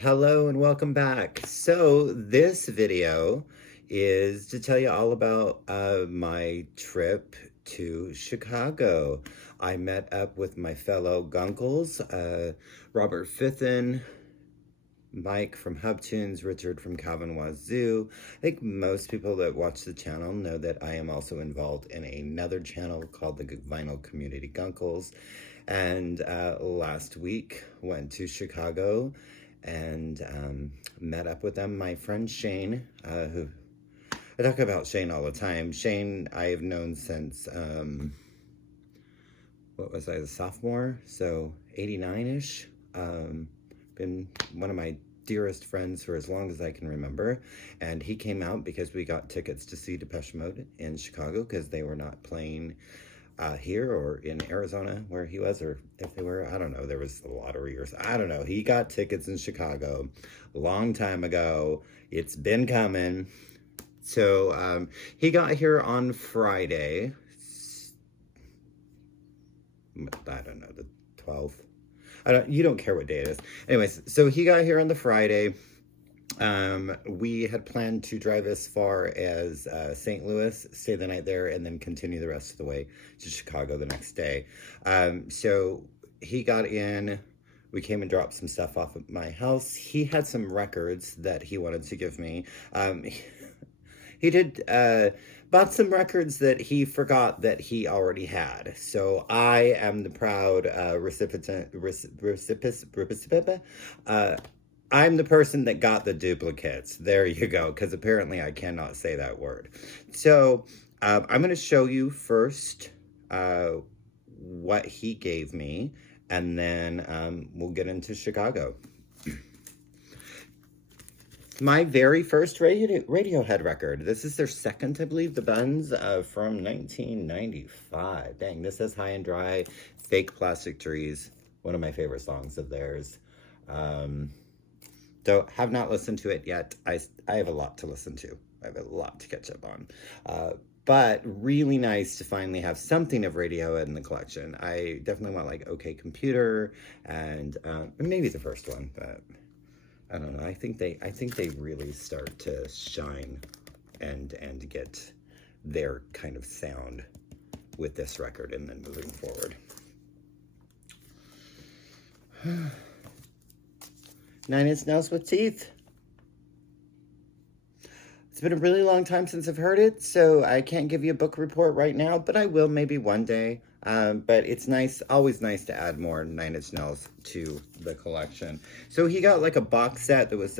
Hello and welcome back. So this video is to tell you all about my trip to Chicago. I met up with my fellow Guncles, Robert Fithen, Mike from HubTunes, Richard from Calvin Wazoo. I think most people that watch the channel know that I am also involved in another channel called the Vinyl Community Guncles. And last week went to Chicago and met up with them. My friend Shane, who I talk about Shane all the time. Shane I've known since, what was I, a sophomore? So 89-ish. Been one of my dearest friends for as long as I can remember. And he came out because we got tickets to see Depeche Mode in Chicago because they were not playing here or in Arizona where he was, or if they were, I don't know, there was a lottery or I don't know. He got tickets in Chicago a long time ago. It's been coming. So he got here on Friday. I don't know, the 12th. You don't care what day it is. Anyways, so he got here on the Friday. We had planned to drive as far as St. Louis, stay the night there, and then continue the rest of the way to Chicago the next day. So he got in. We came and dropped some stuff off at my house. He had some records that he wanted to give me. He did bought some records that he forgot that he already had. So I am the proud recipient. I'm the person that got the duplicates. There you go, because apparently I cannot say that word. So I'm going to show you first what he gave me, and then we'll get into Chicago. My very first Radiohead record. This is their second, I believe, The Buns, from 1995. Dang, this says High and Dry, Fake Plastic Trees. One of my favorite songs of theirs. So have not listened to it yet. I have a lot to listen to. I have a lot to catch up on. But really nice to finally have something of Radiohead in the collection. I definitely want like OK Computer and maybe the first one, but I don't know. I think they really start to shine and get their kind of sound with this record and then moving forward. 9 Inch Nails with Teeth. It's been a really long time since I've heard it, so I can't give you a book report right now, but I will maybe one day. But it's nice, always nice to add more 9 Inch Nails to the collection. So he got like a box set that was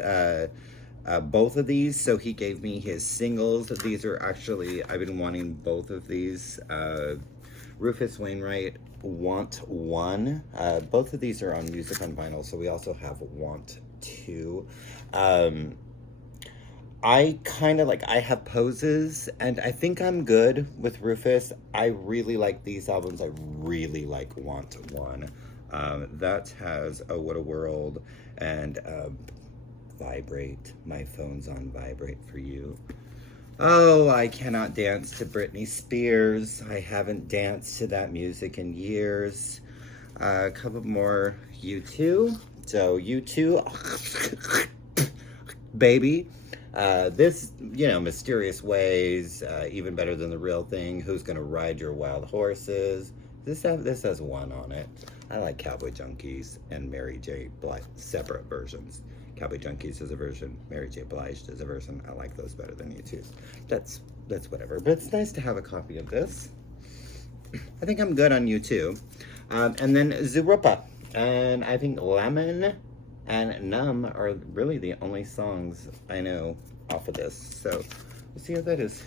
both of these, so he gave me his singles. These are actually, I've been wanting both of these. Rufus Wainwright, Want 1. Both of these are on Music on Vinyl, so we also have Want 2. I kind of like, I have Poses, and I think I'm good with Rufus. I really like these albums. I really like Want 1. That has Oh What a World and Vibrate. My phone's on vibrate for you. Oh, I cannot dance to Britney Spears. I haven't danced to that music in years. A couple more U2. So U2, baby. This, you know, Mysterious Ways, even better than the real thing. Who's Gonna Ride Your Wild Horses? This has 1 on it. I like Cowboy Junkies and Mary J. Blige, separate versions. Cowboy Junkies is a version, Mary J. Blige is a version. I like those better than U2's. That's whatever. But it's nice to have a copy of this. I think I'm good on U2. And then Zooropa. And I think Lemon and Numb are really the only songs I know off of this. So we'll see how that is.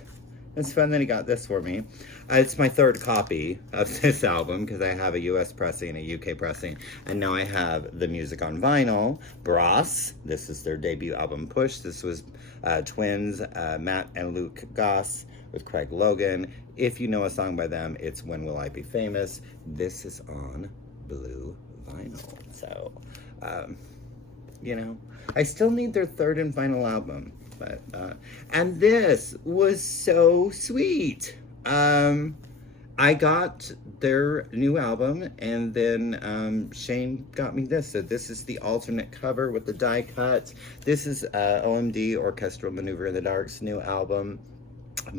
It's fun that he got this for me. It's my 3rd copy of this album because I have a US pressing, a UK pressing, and now I have the Music on Vinyl. Bros, this is their debut album, Push. This was twins, Matt and Luke Goss with Craig Logan. If you know a song by them, it's When Will I Be Famous. This is on blue vinyl. So, you know, I still need their 3rd and final album. But, and this was so sweet. I got their new album, and then Shane got me this. So this is the alternate cover with the die cut. This is OMD, Orchestral Maneuver in the Dark's new album,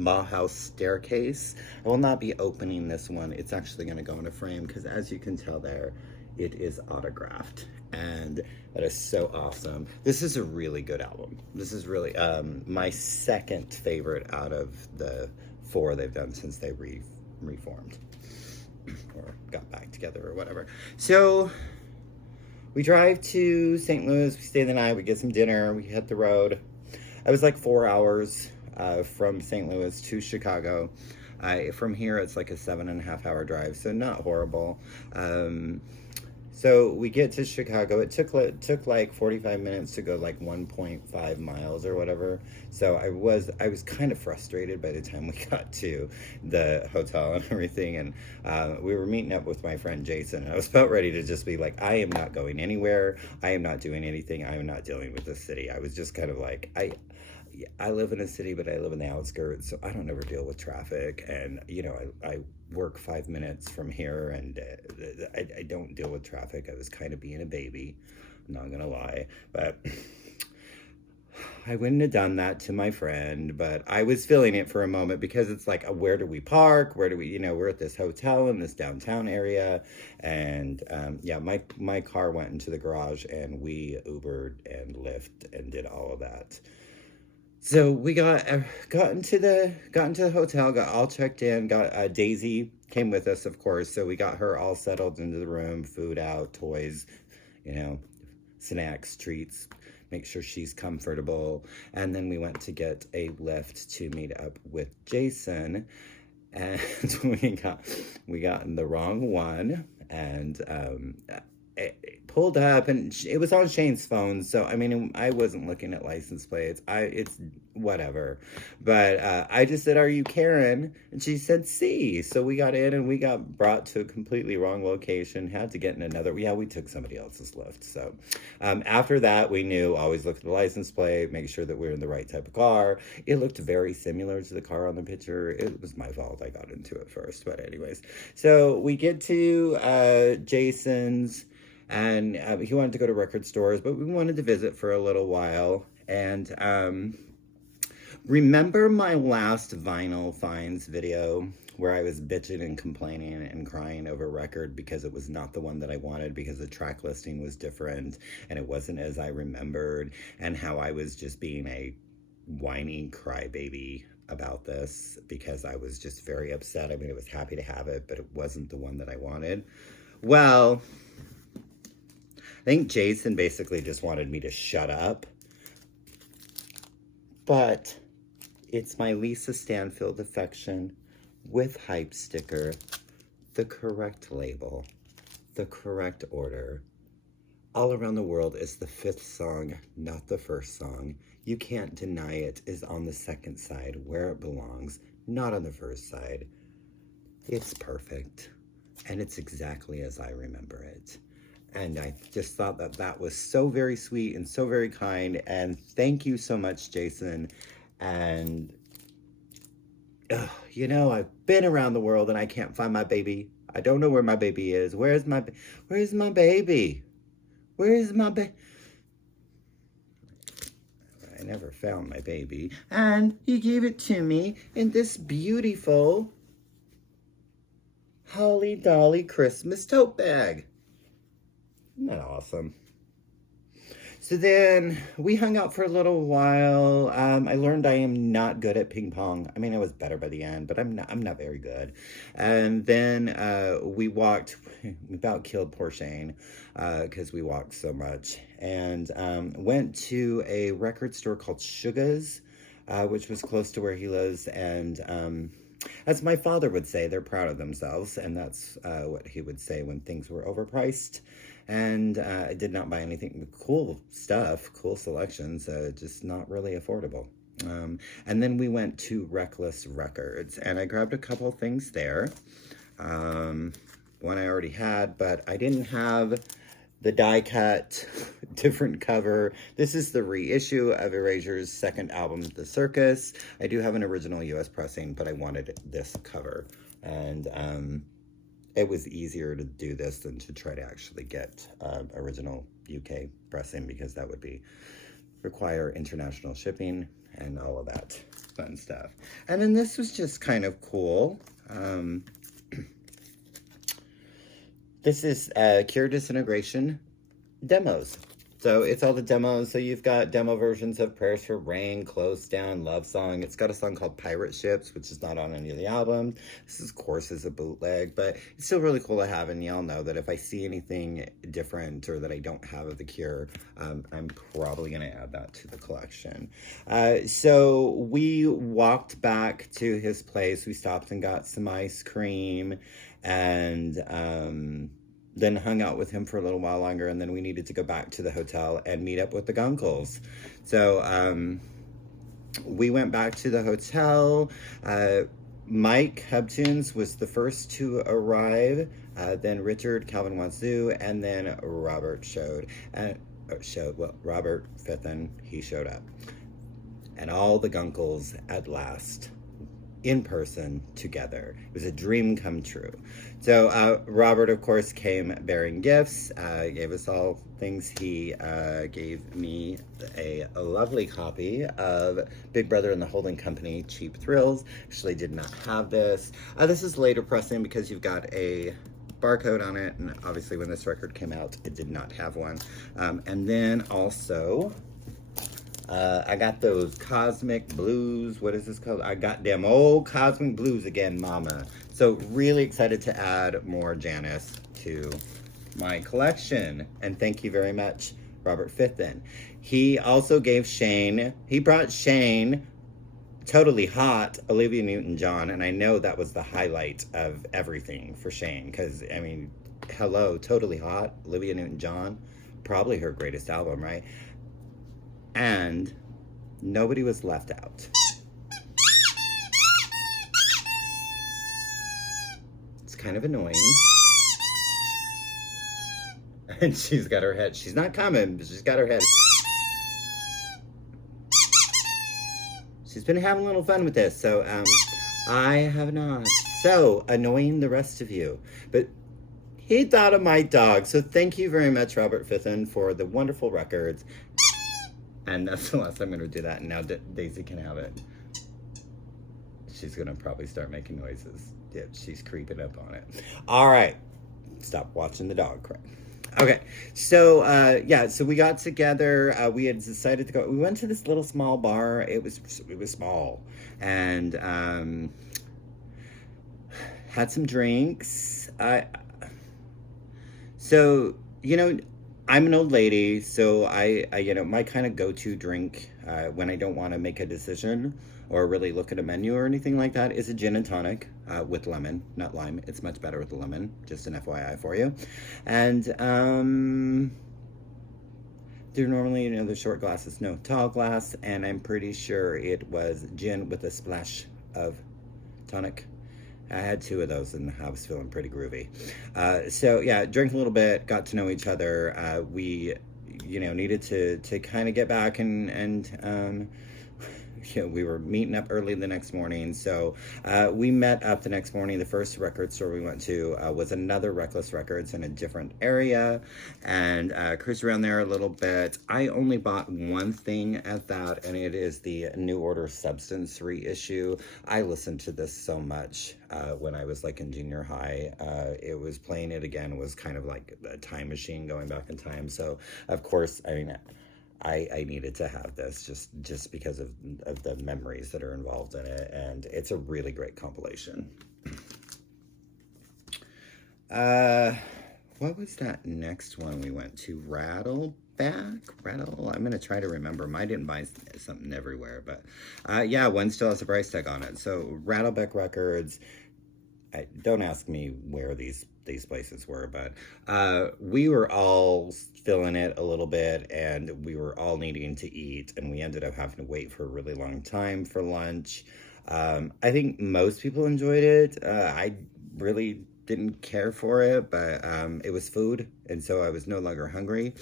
House Staircase. I will not be opening this one. It's actually going to go in a frame because, as you can tell there, it is autographed, and that is so awesome. This is a really good album. This is really my second favorite out of the 4 they've done since they reformed or got back together or whatever. So we drive to St. Louis, we stay the night, we get some dinner, we hit the road. I was like 4 hours from St. Louis to Chicago. From here, it's like a 7.5 hour drive, so not horrible. So we get to Chicago. It took like 45 minutes to go like 1.5 miles or whatever. So I was kind of frustrated by the time we got to the hotel and everything. And we were meeting up with my friend Jason. And I was about ready to just be like, I am not going anywhere. I am not doing anything. I am not dealing with this city. I was just kind of like, I live in a city, but I live in the outskirts, so I don't ever deal with traffic. And, you know, I work 5 minutes from here, and I don't deal with traffic. I was kind of being a baby, I'm not gonna lie. But I wouldn't have done that to my friend, but I was feeling it for a moment because it's like, where do we park? Where do we, you know, we're at this hotel in this downtown area. And yeah, my car went into the garage, and we Ubered and Lyft and did all of that. So we got into the hotel, got all checked in, got Daisy came with us, of course, so we got her all settled into the room, food out, toys, you know, snacks, treats, make sure she's comfortable. And then we went to get a lift to meet up with Jason, and we got in the wrong one, and it pulled up, and it was on Shane's phone, so I mean, I wasn't looking at license plates. It's whatever, but I just said, "Are you Karen?" And she said, "C." So we got in, and we got brought to a completely wrong location. Had to get in another. Yeah, we took somebody else's lift. So after that, we knew always look at the license plate, make sure that we're in the right type of car. It looked very similar to the car on the picture. It was my fault. I got into it first, but anyways. So we get to Jason's. And he wanted to go to record stores, but we wanted to visit for a little while. And remember my last Vinyl Finds video where I was bitching and complaining and crying over a record because it was not the one that I wanted, because the track listing was different and it wasn't as I remembered, and how I was just being a whiny crybaby about this because I was just very upset. I mean, I was happy to have it, but it wasn't the one that I wanted. Well, I think Jason basically just wanted me to shut up. But it's my Lisa Stanfield Affection with hype sticker, the correct label, the correct order. All Around the World is the 5th song, not the 1st song. You Can't Deny It is on the 2nd side, where it belongs, not on the 1st side. It's perfect, and it's exactly as I remember it. And I just thought that that was so very sweet and so very kind. And thank you so much, Jason. And, you know, I've been around the world and I can't find my baby. I don't know where my baby is. Where's my baby? Where's my baby? I never found my baby. And he gave it to me in this beautiful Holly Dolly Christmas tote bag. Isn't that awesome? So then we hung out for a little while. I learned I am not good at ping pong. I mean, I was better by the end, but I'm not very good. And then we walked. We about killed poor Shane because we walked so much. And went to a record store called Sugar's, which was close to where he lives. And as my father would say, they're proud of themselves. And that's what he would say when things were overpriced. And I did not buy anything. Cool stuff, cool selections, just not really affordable. And then we went to Reckless Records, and I grabbed a couple things there. One I already had, but I didn't have the die cut, different cover. This is the reissue of Eraser's second album, The Circus. I do have an original US pressing, but I wanted this cover And it was easier to do this than to try to actually get original UK pressing, because that would require international shipping and all of that fun stuff. And then this was just kind of cool. This is Cure Disintegration demos. So it's all the demos. So you've got demo versions of Prayers for Rain, Close Down, Love Song. It's got a song called Pirate Ships, which is not on any of the albums. This, of course, is a bootleg, but it's still really cool to have. And y'all know that if I see anything different or that I don't have of The Cure, I'm probably going to add that to the collection. So we walked back to his place. We stopped and got some ice cream, and then hung out with him for a little while longer, and then we needed to go back to the hotel and meet up with the Guncles. So we went back to the hotel. Mike Hubtunes was the first to arrive, then Richard, Calvin Wazoo, and then Robert Robert Fithen, he showed up. And all the Guncles at last in person together. It was a dream come true. So Robert, of course, came bearing gifts, gave us all things. He gave me a lovely copy of Big Brother and the Holding Company, Cheap Thrills. Actually did not have this. This is later pressing because you've got a barcode on it, and obviously when this record came out, it did not have one. And then also, I got those Cosmic Blues. What is this called? I got them old Cosmic Blues again, mama. So really excited to add more Janice to my collection. And thank you very much, Robert Fithen. He also gave Shane, he brought Shane Totally Hot, Olivia Newton-John. And I know that was the highlight of everything for Shane. Because, I mean, hello, Totally Hot, Olivia Newton-John. Probably her greatest album, right? And nobody was left out. It's kind of annoying. And she's got her head. She's not coming, but she's got her head. She's been having a little fun with this, so I have not. So, annoying the rest of you. But he thought of my dog, so thank you very much, Robert Fithen, for the wonderful records. And that's the last time I'm going to do that. And now Daisy can have it. She's going to probably start making noises. Yeah, she's creeping up on it. All right. Stop watching the dog cry. Okay. So, yeah. So we got together. We had decided to go. We went to this little small bar. It was small. And had some drinks. So, you know, I'm an old lady, so I you know, my kind of go-to drink when I don't want to make a decision or really look at a menu or anything like that is a gin and tonic with lemon, not lime. It's much better with the lemon, just an FYI for you. And they're normally, you know, the short glasses, no, tall glass, and I'm pretty sure it was gin with a splash of tonic. I had 2 of those and I was feeling pretty groovy. So yeah, drank a little bit, got to know each other. We, you know, needed to kind of get back and you know, we were meeting up early the next morning. So we met up the next morning. The first record store we went to was another Reckless Records in a different area, and cruised around there a little bit. I only bought one thing at that, and it is the New Order Substance reissue. I listened to this so much when I was like in junior high. It was playing it again was kind of like a time machine going back in time. So of course, I mean, I needed to have this just because of the memories that are involved in it, and it's a really great compilation. What was that next one we went to? Rattle? I'm gonna try to remember. I didn't buy something everywhere, but yeah, one still has a price tag on it. So Rattleback Records. Don't ask me where these places were, but we were all feeling it a little bit, and we were all needing to eat, and we ended up having to wait for a really long time for lunch. I think most people enjoyed it. I really didn't care for it, but it was food, and so I was no longer hungry.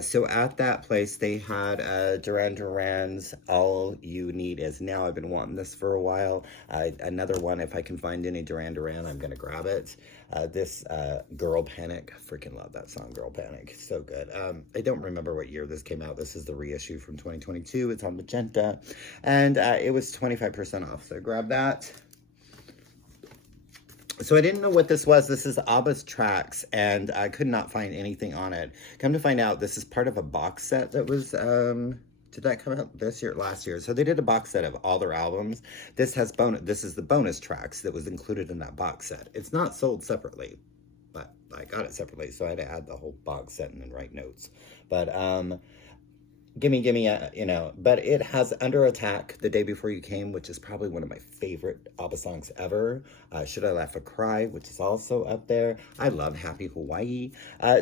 So at that place, they had Durand Duran's All You Need Is Now. I've been wanting this for a while. Another one, if I can find any Durand Duran, I'm going to grab it. This Girl Panic, I freaking love that song, Girl Panic. So good. I don't remember what year this came out. This is the reissue from 2022. It's on Magenta, and it was 25% off, so grab that. So I didn't know what this was. This is ABBA's Tracks, and I could not find anything on it. Come to find out, this is part of a box set that was, did that come out this year, last year? So they did a box set of all their albums. This has this is the bonus tracks that was included in that box set. It's not sold separately, but I got it separately, so I had to add the whole box set and then write notes. But, Gimme, you know, but it has Under Attack, The Day Before You Came, which is probably one of my favorite ABBA songs ever. Should I Laugh or Cry, which is also up there. I love Happy Hawaii.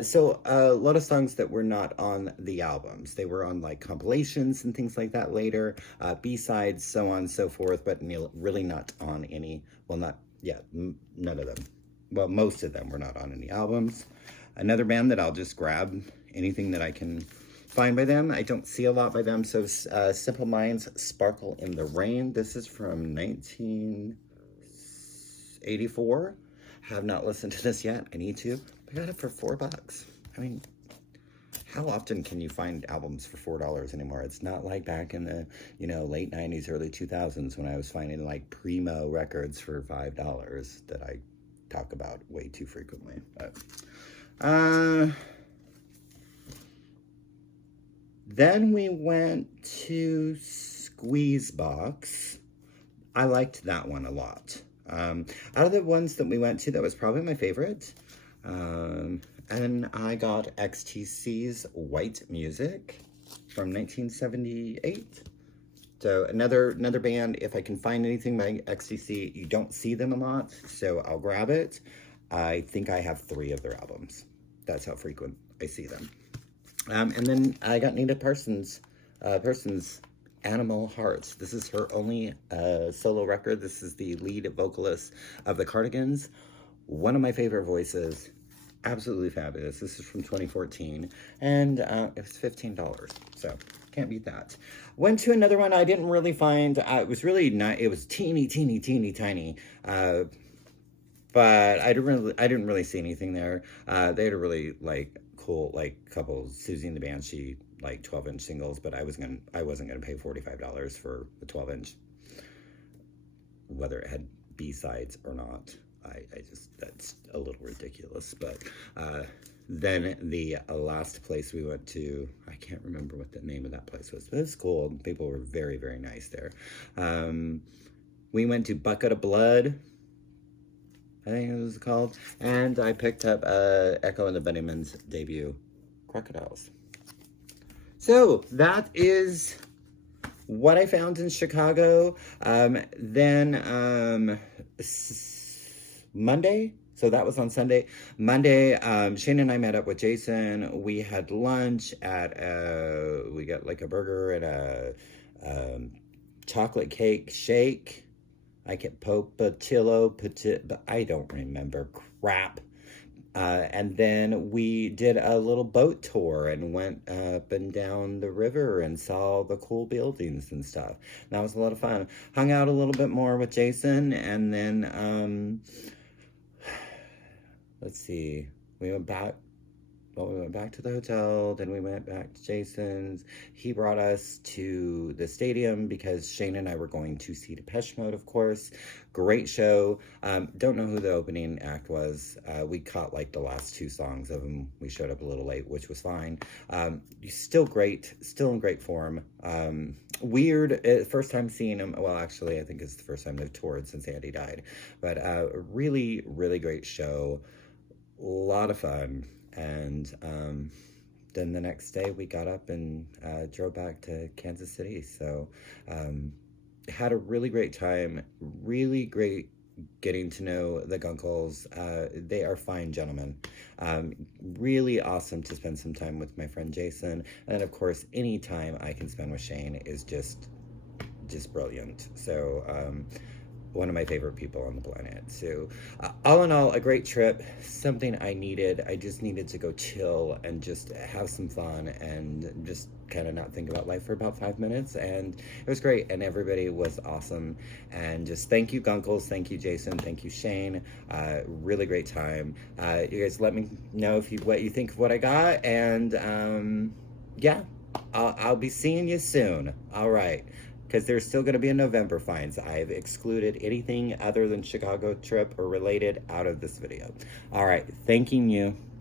So a lot of songs that were not on the albums. They were on like compilations and things like that later, B-sides, so on and so forth, but really not on any, well, not, yeah, none of them. Well, most of them were not on any albums. Another band that I'll just grab anything that I can find by them. I don't see a lot by them. So Simple Minds, Sparkle in the Rain. This is from 1984. Have not listened to this yet. I need to. I got it for $4. I mean, how often can you find albums for $4 anymore? It's not like back in the, you know, late 90s, early 2000s when I was finding like Primo records for $5 that I talk about way too frequently. But, then we went to Squeezebox. I liked that one a lot. Out of the ones that we went to, that was probably my favorite. And I got XTC's White Music from 1978. So another band, if I can find anything by XTC, you don't see them a lot, so I'll grab it. I think I have 3 of their albums. That's how frequent I see them. And then I got Nina Parsons' Animal Hearts. This is her only solo record. This is the lead vocalist of the Cardigans. One of my favorite voices. Absolutely fabulous. This is from 2014. And it was $15. So can't beat that. Went to another one I didn't really find. It was really not. It was teeny tiny. But I didn't really see anything there. They had a really like cool like couple, Susie and the Banshee, like 12-inch singles, but I wasn't gonna pay $45 for a 12-inch, whether it had B-sides or not. I just, that's a little ridiculous. But then the last place we went to, I can't remember what the name of that place was, but it was cool. People were very, very nice there. We went to Bucket of Blood, I think it was called, and I picked up Echo and the Bunnymen's debut, Crocodiles. So that is what I found in Chicago. Then Monday, so that was on Sunday. Monday, Shane and I met up with Jason. We had lunch at, we got like a burger and a chocolate cake shake. I get Popatillo, but I don't remember crap. And then we did a little boat tour and went up and down the river and saw the cool buildings and stuff. That was a lot of fun. Hung out a little bit more with Jason, and then, let's see, we went back to the hotel, then we went back to Jason's. He brought us to the stadium because Shane and I were going to see Depeche Mode, of course. Great show. Don't know who the opening act was. We caught like the last 2 songs of them. We showed up a little late, which was fine. Still great, still in great form. Weird, first time seeing him. Well, actually, I think it's the first time they've toured since Andy died. But really, really great show. A lot of fun. And then the next day we got up and drove back to Kansas City. So had a really great time, really great getting to know the Guncles. They are fine gentlemen. Really awesome to spend some time with my friend Jason. And of course, any time I can spend with Shane is just brilliant. So one of my favorite people on the planet. So all in all, a great trip, something I needed. I just needed to go chill and just have some fun and just kind of not think about life for about 5 minutes. And it was great, and everybody was awesome. And just thank you, Guncles. Thank you, Jason. Thank you, Shane. Really great time. You guys let me know what you think of what I got. And yeah, I'll be seeing you soon. All right. Because there's still going to be a November finds. I've excluded anything other than Chicago trip or related out of this video. All right, thanking you.